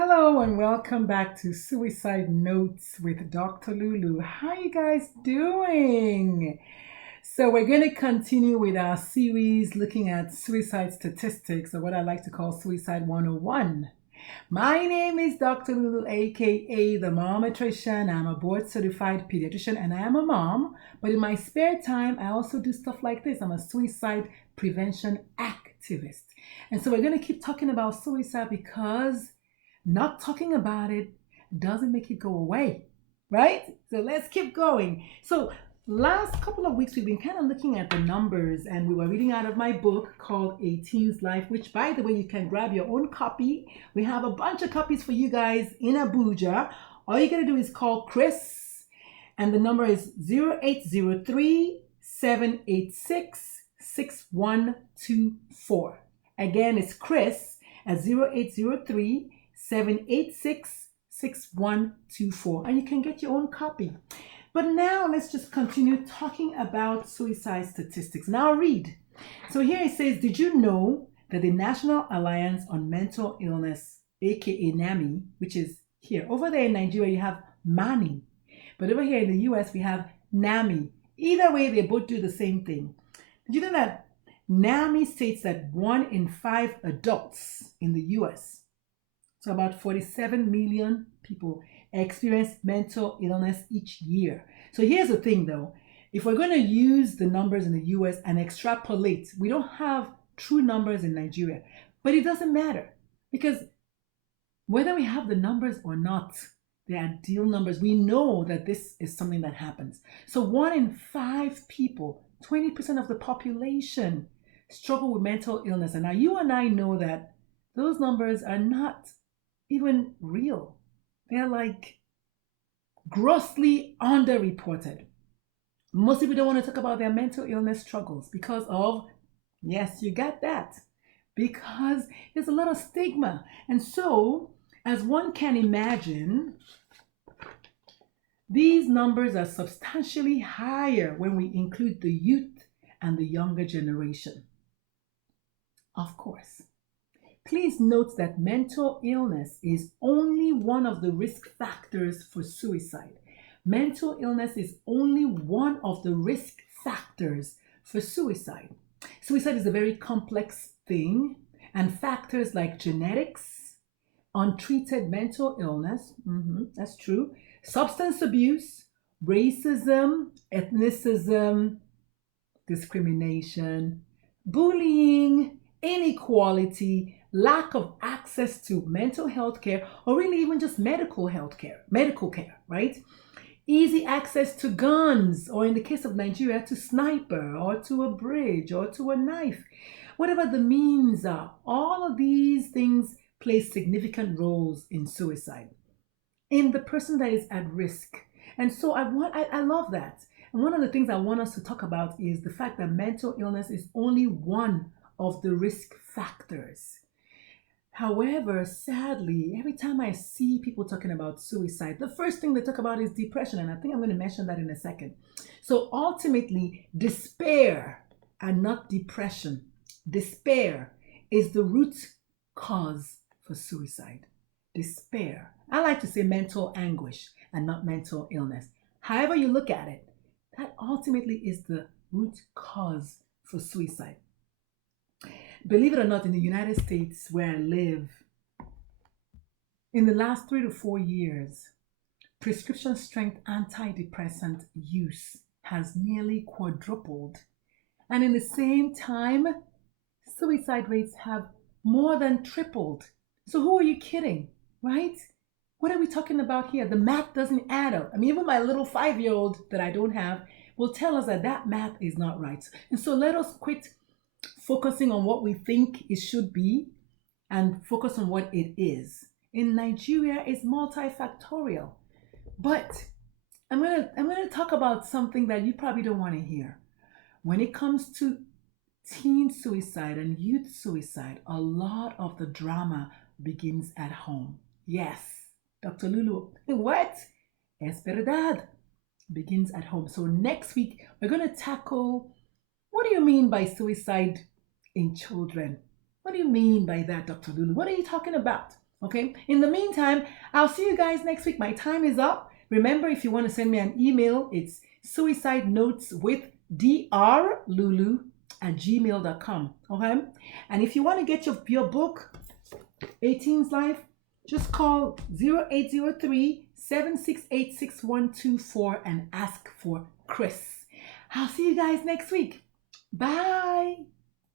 Hello and welcome back to Suicide Notes with Dr. Lulu. How you guys doing? So we're going to continue with our series looking at suicide statistics, or what I like to call Suicide 101. My name is Dr. Lulu, aka the Momatrician. I'm a board certified pediatrician and I am a mom. But in my spare time, I also do stuff like this. I'm a suicide prevention activist. And so we're going to keep talking about suicide because not talking about it doesn't make it go away, right? So let's keep going. So last couple of weeks we've been kind of looking at the numbers, and we were reading out of my book called A Teen's Life, which, by the way, you can grab your own copy. We have a bunch of copies for you guys in Abuja. All you gotta do is call Chris, and the number is 0803 786 6124. Again, it's Chris at 0803 786 6124, and you can get your own copy. But now let's just continue talking about suicide statistics. Now read. So here it says, did you know that the National Alliance on Mental Illness, aka NAMI, which is here, over there in Nigeria you have MANI, but over here in the US we have NAMI. Either way, they both do the same thing. Did you know that NAMI states that 1 in 5 adults in the US, so about 47 million people, experience mental illness each year. So here's the thing though, if we're going to use the numbers in the US and extrapolate, we don't have true numbers in Nigeria, but it doesn't matter, because whether we have the numbers or not, they are ideal numbers. We know that this is something that happens. So 1 in 5 people, 20% of the population, struggle with mental illness. And now you and I know that those numbers are not even real. They're like grossly underreported. Most people don't want to talk about their mental illness struggles because of, yes, you got that, because there's a lot of stigma. And so, as one can imagine, these numbers are substantially higher when we include the youth and the younger generation. Of course. Please note that mental illness is only one of the risk factors for suicide. Mental illness is only one of the risk factors for suicide. Suicide is a very complex thing, and factors like genetics, untreated mental illness, that's true, substance abuse, racism, ethnicism, discrimination, bullying, inequality, lack of access to mental health care, or really even just medical care, right? Easy access to guns, or in the case of Nigeria, to sniper, or to a bridge, or to a knife. Whatever the means are, all of these things play significant roles in suicide, in the person that is at risk. And so I love that. And one of the things I want us to talk about is the fact that mental illness is only one of the risk factors. However, sadly, every time I see people talking about suicide, the first thing they talk about is depression, and I think I'm going to mention that in a second. So ultimately, despair and not depression. Despair is the root cause for suicide. Despair. I like to say mental anguish and not mental illness. However you look at it, that ultimately is the root cause for suicide. Believe it or not, in the United States where I live, in the last 3 to 4 years, prescription strength antidepressant use has nearly quadrupled. And in the same time, suicide rates have more than tripled. So who are you kidding, right? What are we talking about here? The math doesn't add up. I mean, even my little 5-year-old that I don't have will tell us that that math is not right. And so let us quit focusing on what we think it should be and focus on what it is. In Nigeria, it's multifactorial. But I'm gonna talk about something that you probably don't want to hear. When it comes to teen suicide and youth suicide, a lot of the drama begins at home. Yes, Dr. Lulu, what? Es verdad. Begins at home. So next week, we're going to tackle, what do you mean by suicide in children? What do you mean by that, Dr. Lulu? What are you talking about? Okay. In the meantime, I'll see you guys next week. My time is up. Remember, if you want to send me an email, it's suicide notes with drlulu@gmail.com. Okay. And if you want to get your book, 18's Life, just call 0803-768-6124 and ask for Chris. I'll see you guys next week. Bye.